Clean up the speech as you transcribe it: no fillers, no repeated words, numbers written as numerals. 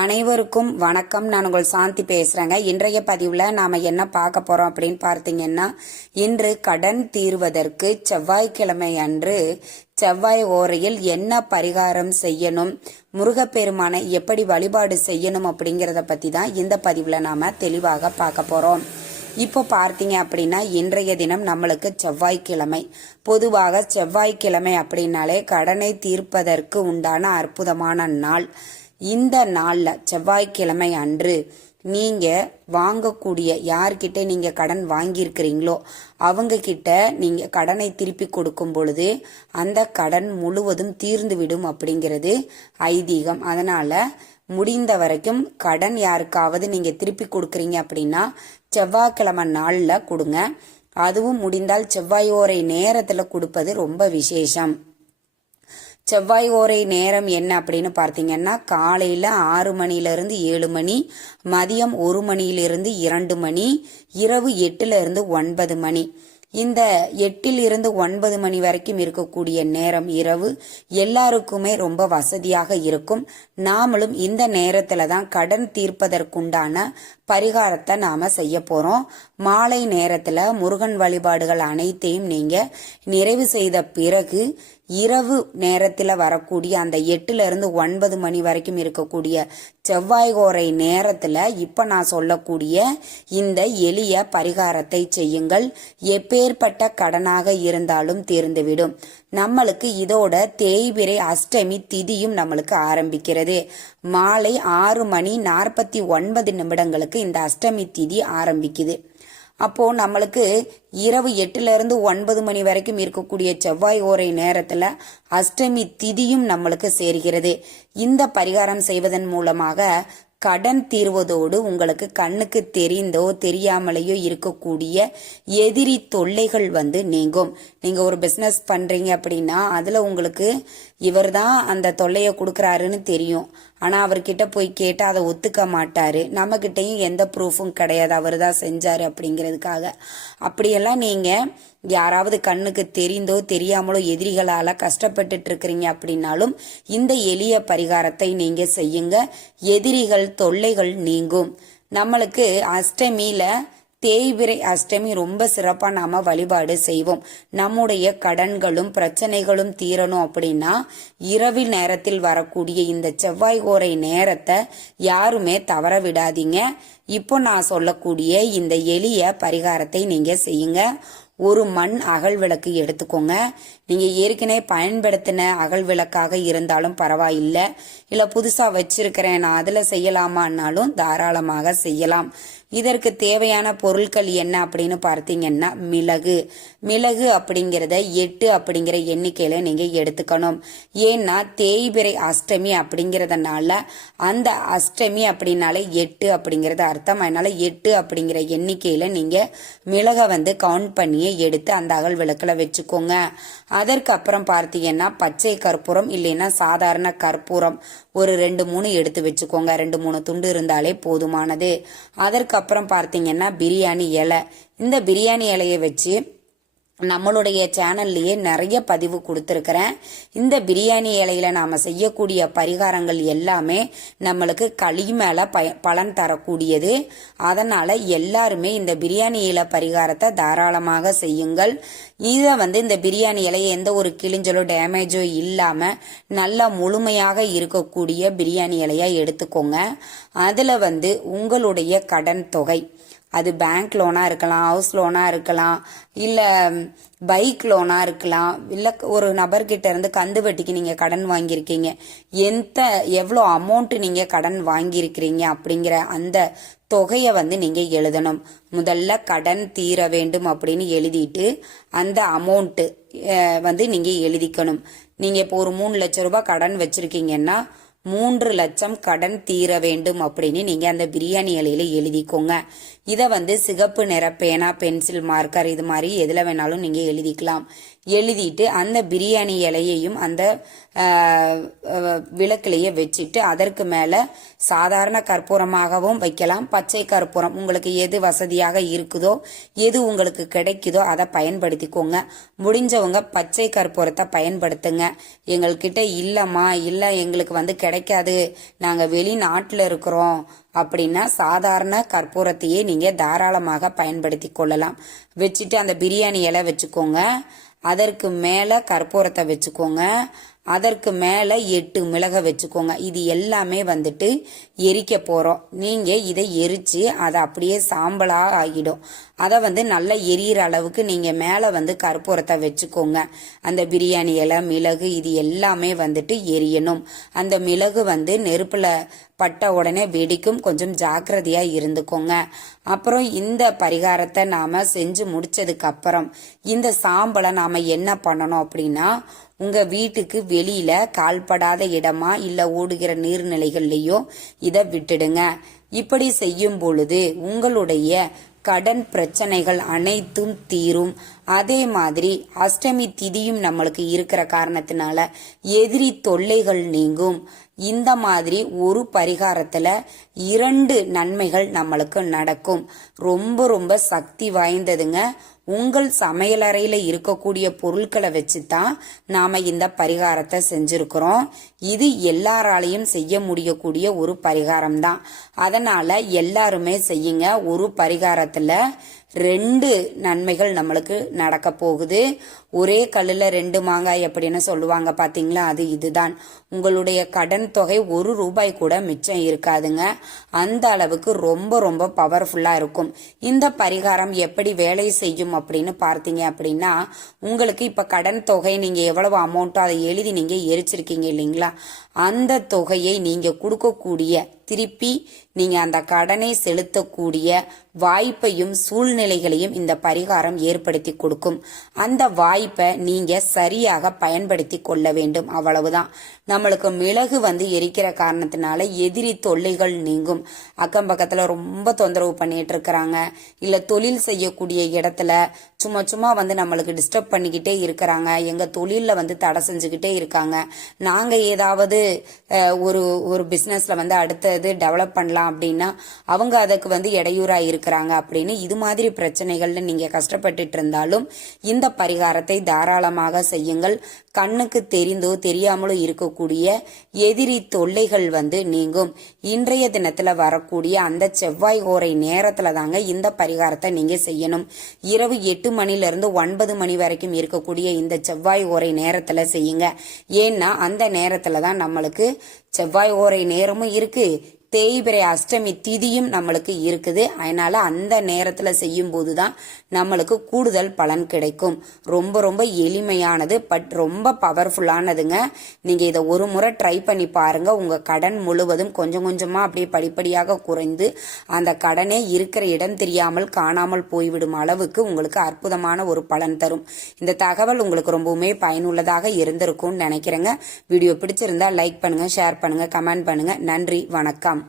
அனைவருக்கும் வணக்கம். நான் உங்கள் சாந்தி பேசுறேங்க. இன்றைய பதிவுல நாம என்ன பார்க்க போறோம் அப்படின்னு பார்த்தீங்கன்னா, இன்று கடன் தீர்வதற்கு செவ்வாய்க்கிழமை அன்று செவ்வாய் ஓரையில் என்ன பரிகாரம் செய்யணும், முருகப்பெருமானை எப்படி வழிபாடு செய்யணும் அப்படிங்கிறத பத்தி தான் இந்த பதிவுல நாம தெளிவாக பார்க்க போறோம். இப்போ பார்த்தீங்க அப்படின்னா, இன்றைய தினம் நம்மளுக்கு செவ்வாய்க்கிழமை. பொதுவாக செவ்வாய்க்கிழமை அப்படின்னாலே கடனை தீர்ப்பதற்கு உண்டான அற்புதமான நாள். இந்த நாள்ல செவ்வாய்க்கிழமை அன்று நீங்க வாங்கக்கூடிய யார்கிட்ட நீங்க கடன் வாங்கியிருக்கிறீங்களோ அவங்க கிட்ட நீங்க கடனை திருப்பி கொடுக்கும் பொழுது அந்த கடன் முழுவதும் தீர்ந்து விடும் அப்படிங்கிறது ஐதீகம். அதனால முடிந்த வரைக்கும் கடன் யாருக்காவது நீங்க திருப்பி கொடுக்குறீங்க அப்படின்னா செவ்வாய்க்கிழமை நாள்ல கொடுங்க. அதுவும் முடிந்தால் செவ்வாய் ஓரை நேரத்துல கொடுப்பது ரொம்ப விசேஷம். செவ்வாய் ஓரை நேரம் என்ன அப்படின்னு பார்த்தீங்கன்னா, காலையில் 6 மணிலிருந்து 7 மணி, மதியம் 1 மணியிலிருந்து 2 மணி, இரவு 8லிருந்து 9 மணி. இந்த 8லிருந்து 9 மணி வரைக்கும் இருக்கக்கூடிய நேரம் இரவு எல்லாருக்குமே ரொம்ப வசதியாக இருக்கும். நாமளும் இந்த நேரத்துல தான் கடன் தீர்ப்பதற்குண்டான பரிகாரத்தை நாம செய்ய போறோம். மாலை நேரத்துல முருகன் வழிபாடுகள் அனைத்தையும் நீங்க நிறைவு செய்த பிறகு இரவு நேரத்தில் வரக்கூடிய அந்த 8லிருந்து 9 மணி வரைக்கும் இருக்கக்கூடிய செவ்வாய் ஓரை நேரத்தில் இப்போ நான் சொல்லக்கூடிய இந்த எளிய பரிகாரத்தை செய்யுங்கள். எப்பேற்பட்ட கடனாக இருந்தாலும் தீர்ந்துவிடும். நம்மளுக்கு இதோட தேய்பிறை அஷ்டமி திதியும் நம்மளுக்கு ஆரம்பிக்கிறது. மாலை 6 மணி 49 நிமிடங்களுக்கு இந்த அஷ்டமி திதி ஆரம்பிக்குது. அப்போ நம்மளுக்கு இரவு 8லிருந்து 9 மணி வரைக்கும் இருக்கக்கூடிய செவ்வாய் ஓரை நேரத்துல அஷ்டமி திதியும் நம்மளுக்கு சேர்கிறது. இந்த பரிகாரம் செய்வதன் மூலமாக கடன் தீர்வதோடு உங்களுக்கு கண்ணுக்கு தெரிந்தோ தெரியாமலேயோ இருக்கக்கூடிய எதிரி தொல்லைகள் நீங்கும். நீங்க ஒரு பிசினஸ் பண்றீங்க அப்படின்னா அதுல உங்களுக்கு இவர் தான் அந்த தொல்லையை கொடுக்கறாருன்னு தெரியும். ஆனா அவர்கிட்ட போய் கேட்டா அதை ஒத்துக்க மாட்டாரு. நம்ம கிட்டையும் எந்த ப்ரூஃபும் கிடையாது, அவர் தான் செஞ்சாரு அப்படிங்கிறதுக்காக. அப்படியெல்லாம் நீங்க யாராவது கண்ணுக்கு தெரிந்தோ தெரியாமலோ எதிரிகளால கஷ்டப்பட்டுட்டு இருக்கிறீங்க அப்படின்னாலும் இந்த எளிய பரிகாரத்தை நீங்க செய்யுங்க. எதிரிகள் தொல்லைகள் நீங்கும். நம்மளுக்கு அஷ்டமியில தேய்பிறை அஷ்டமி ரொம்ப சிறப்பா நாம வழிபாடு செய்வோம். நம்முடைய கடன்களும் பிரச்சனைகளும் தீரணும் அப்படின்னா இரவு நேரத்தில் வரக்கூடிய இந்த செவ்வாய் ஓரை நேரத்தை யாருமே தவற விடாதீங்க. இப்போ நான் சொல்லக்கூடிய இந்த எளிய பரிகாரத்தை நீங்க செய்யுங்க. ஒரு மண் அகல் விளக்கு எடுத்துக்கோங்க. நீங்க ஏற்கனவே பயன்படுத்தின அகல் விளக்காக இருந்தாலும் பரவாயில்லை, இல்ல புதுசா வச்சிருக்கிறேன் நான் அதுல செய்யலாமான்னாலும் தாராளமாக செய்யலாம். இதற்கு தேவையான பொருட்கள் என்ன அப்படின்னு பார்த்தீங்கன்னா, மிளகு அப்படிங்கிறத 8 அப்படிங்கிற எண்ணிக்கையில நீங்க எடுத்துக்கணும். ஏன்னா தேய்பிறை அஷ்டமி அப்படிங்கறதுனால அந்த அஷ்டமி அப்படின்னாலே 8 அப்படிங்கறது அர்த்தம். அதனால 8 அப்படிங்கிற எண்ணிக்கையில நீங்க மிளகை கவுண்ட் பண்ணியே எடுத்து அந்த அகல் விளக்குல வச்சுக்கோங்க. அதற்கு அப்புறம் பார்த்தீங்கன்னா பச்சை கற்பூரம் இல்லைன்னா சாதாரண கற்பூரம் ஒரு 2-3 எடுத்து வச்சுக்கோங்க. 2-3 துண்டு இருந்தாலே போதுமானது. அதற்கு அப்புறம் பார்த்தீங்கன்னா பிரியாணி இலை. இந்த பிரியாணி இலையை வச்சு நம்மளுடைய சேனல்லையே நிறைய பதிவு கொடுத்துருக்கிறேன். இந்த பிரியாணி இலையில நாம செய்யக்கூடிய பரிகாரங்கள் எல்லாமே நம்மளுக்கு களி மேல பலன் தரக்கூடியது. அதனால எல்லாருமே இந்த பிரியாணி இலை பரிகாரத்தை தாராளமாக செய்யுங்கள். இதை இந்த பிரியாணி இலையை எந்த ஒரு கிழிஞ்சலோ டேமேஜோ இல்லாம நல்லா முழுமையாக இருக்கக்கூடிய பிரியாணி இலையா எடுத்துக்கோங்க. அதுல உங்களுடைய கடன் தொகை, அது பேங்க் லோனா இருக்கலாம், ஹவுஸ் லோனா இருக்கலாம், இல்ல பைக் லோனா இருக்கலாம், இல்ல ஒரு நபர்கிட்ட இருந்து கந்து வட்டிக்கு நீங்க கடன் வாங்கியிருக்கீங்க, எவ்வளோ அமௌண்ட் நீங்க கடன் வாங்கியிருக்கிறீங்க அப்படிங்கிற அந்த தொகையை நீங்க எழுதணும். முதல்ல கடன் தீர வேண்டும் அப்படின்னு எழுதிட்டு அந்த அமௌண்ட் நீங்க எழுதிக்கணும். நீங்க இப்போ ஒரு 3 லட்சம் ரூபாய் கடன் வச்சிருக்கீங்கன்னா 3 லட்சம் கடன் தீர வேண்டும் அப்படின்னு நீங்க அந்த பிரியாணி இலையில எழுதிக்கோங்க. இதை சிகப்பு நிற பேனா, பென்சில், மார்க்கர் இது மாதிரி எதுல வேணாலும் நீங்க எழுதிக்கலாம். எழுதிட்டு அந்த பிரியாணி இலையையும் அந்த விளக்குலையே வச்சுட்டு அதற்கு மேலே சாதாரண கற்பூரமாகவும் வைக்கலாம், பச்சை கற்பூரம் உங்களுக்கு எது வசதியாக இருக்குதோ எது உங்களுக்கு கிடைக்குதோ அதை பயன்படுத்திக்கோங்க. முடிஞ்சவங்க பச்சை கற்பூரத்தை பயன்படுத்துங்க. எங்கள்கிட்ட இல்லைம்மா இல்லை எங்களுக்கு கிடைக்காது நாங்கள் வெளிநாட்டில் இருக்கிறோம் அப்படின்னா சாதாரண கற்பூரத்தையே நீங்கள் தாராளமாக பயன்படுத்தி கொள்ளலாம். வச்சுட்டு அந்த பிரியாணி இலை வச்சுக்கோங்க, அதற்கு மேலே கற்பூரத்தை வச்சுக்கோங்க, அதற்கு மேலே 8 மிளகை வச்சுக்கோங்க. இது எல்லாமே எரிக்க போகிறோம். நீங்கள் இதை எரித்து அதை அப்படியே சாம்பலாக ஆகிடும். அதை நல்லா எரியிற அளவுக்கு நீங்கள் மேலே கற்பூரத்தை வச்சுக்கோங்க. அந்த பிரியாணி இலை மிளகு இது எல்லாமே எரியணும். அந்த மிளகு நெருப்பில் பட்ட உடனே வெடிக்கும், கொஞ்சம் ஜாக்கிரதையாக இருந்துக்கோங்க. அப்புறம் இந்த பரிகாரத்தை நாம் செஞ்சு முடிச்சதுக்கு அப்புறம் இந்த சாம்பலை நாம் என்ன பண்ணணும் அப்படின்னா, உங்கள் வீட்டுக்கு வெளியில் கால்படாத இடமா இல்லை ஓடுகிற நீர்நிலைகள்லையோ இதை விட்டுடுங்க. இப்படி செய்யும் பொழுது உங்களுடைய கடன் பிரச்சனைகள் அனைத்தும் தீரும். அதே மாதிரி அஷ்டமி திதியும் நம்மளுக்கு இருக்கிற காரணத்தினால எதிரி தொல்லைகள் நீங்கும். இந்த மாதிரி ஒரு பரிகாரத்துல 2 நன்மைகள் நம்மளுக்கு நடக்கும். ரொம்ப ரொம்ப சக்தி வாய்ந்ததுங்க. உங்கள் சமையலறையில இருக்கக்கூடிய பொருட்களை வச்சுதான் நாம இந்த பரிகாரத்தை செஞ்சிருக்கிறோம். இது எல்லாராலையும் செய்ய முடியக்கூடிய ஒரு பரிகாரம் தான். அதனால எல்லாருமே செய்யுங்க. ஒரு பரிகாரத்துல 2 நன்மைகள் நம்மளுக்கு நடக்க போகுது. ஒரே கல்லுல 2 மாங்காய் அப்படின்னு சொல்லுவாங்க பாத்தீங்களா, அது இதுதான். உங்களுடைய கடன் தொகை 1 ரூபாய் கூட மிச்சம் இருக்காதுங்க. அந்த அளவுக்கு ரொம்ப ரொம்ப பவர்ஃபுல்லா இருக்கும். இந்த பரிகாரம் எப்படி வேலை செய்யும் அப்படின்னு பார்த்தீங்க அப்படின்னா, உங்களுக்கு இப்ப கடன் தொகை நீங்க எவ்வளவு அமௌண்ட்டோ அதை எழுதி நீங்க எரிச்சிருக்கீங்க இல்லைங்களா, அந்த தொகையை நீங்க கொடுக்கக்கூடிய திருப்பி நீங்க அந்த கடனை செலுத்தக்கூடிய வாய்ப்பையும் சூழ்நிலைகளையும் இந்த பரிகாரம் ஏற்படுத்தி கொடுக்கும். அந்த வாய்ப்பை நீங்க சரியாக பயன்படுத்தி கொள்ள வேண்டும், அவ்வளவுதான். நம்மளுக்கு மிளகு எரிக்கிற காரணத்தினால எதிரி தொல்லைகள் நீங்கும். அக்கம் பக்கத்துல ரொம்ப தொந்தரவு பண்ணிட்டு இருக்கிறாங்க, இல்ல தொழில் செய்யக்கூடிய இடத்துல சும்மா நம்மளுக்கு டிஸ்டர்ப் பண்ணிக்கிட்டே இருக்கிறாங்க, எங்க தொழில தடை செஞ்சுக்கிட்டே இருக்காங்க, நாங்க ஏதாவது ஒரு பிசினஸ்ல அடுத்தது டெவலப் பண்ணலாம் அப்படின்னா அவங்க அதுக்கு இடையூறா இருக்கிறாங்க அப்படின்னு இது மாதிரி பிரச்சனைகள்ல நீங்க கஷ்டப்பட்டுட்டு இருந்தாலும் இந்த பரிகாரத்தை தாராளமாக செய்யுங்கள். கண்ணுக்கு தெரிந்தோ தெரியாமலோ இருக்கக்கூடிய எதிரி தொல்லைகள் நீங்கும். இன்றைய தினத்துல வரக்கூடிய அந்த செவ்வாய் ஓரை நேரத்துல தாங்க இந்த பரிகாரத்தை நீங்க செய்யணும். இரவு 8 மணிலிருந்து 9 மணி வரைக்கும் இருக்கக்கூடிய இந்த செவ்வாய் ஓரை நேரத்துல செய்யுங்க. ஏன்னா அந்த நேரத்துல தான் நம்மளுக்கு செவ்வாய் ஓரை நேரமும் இருக்கு, தேய்பிறை அஷ்டமி திதியும் நம்மளுக்கு இருக்குது. அதனால அந்த நேரத்துல செய்யும் போதுதான் நம்மளுக்கு கூடுதல் பலன் கிடைக்கும். ரொம்ப ரொம்ப எளிமையானது, பட் ரொம்ப பவர்ஃபுல்லானதுங்க. நீங்க இதை ஒரு முறை ட்ரை பண்ணி பாருங்க. உங்க கடன் முழுவதும் கொஞ்சம் கொஞ்சமா அப்படியே படிப்படியாக குறைந்து அந்த கடனே இருக்கிற இடம் தெரியாமல் காணாமல் போய்விடும் அளவுக்கு உங்களுக்கு அற்புதமான ஒரு பலன் தரும். இந்த தகவல் உங்களுக்கு ரொம்பவுமே பயனுள்ளதாக இருந்திருக்கும்னு நினைக்கிறேங்க. வீடியோ பிடிச்சிருந்தா லைக் பண்ணுங்க, ஷேர் பண்ணுங்க, கமெண்ட் பண்ணுங்க. நன்றி, வணக்கம்.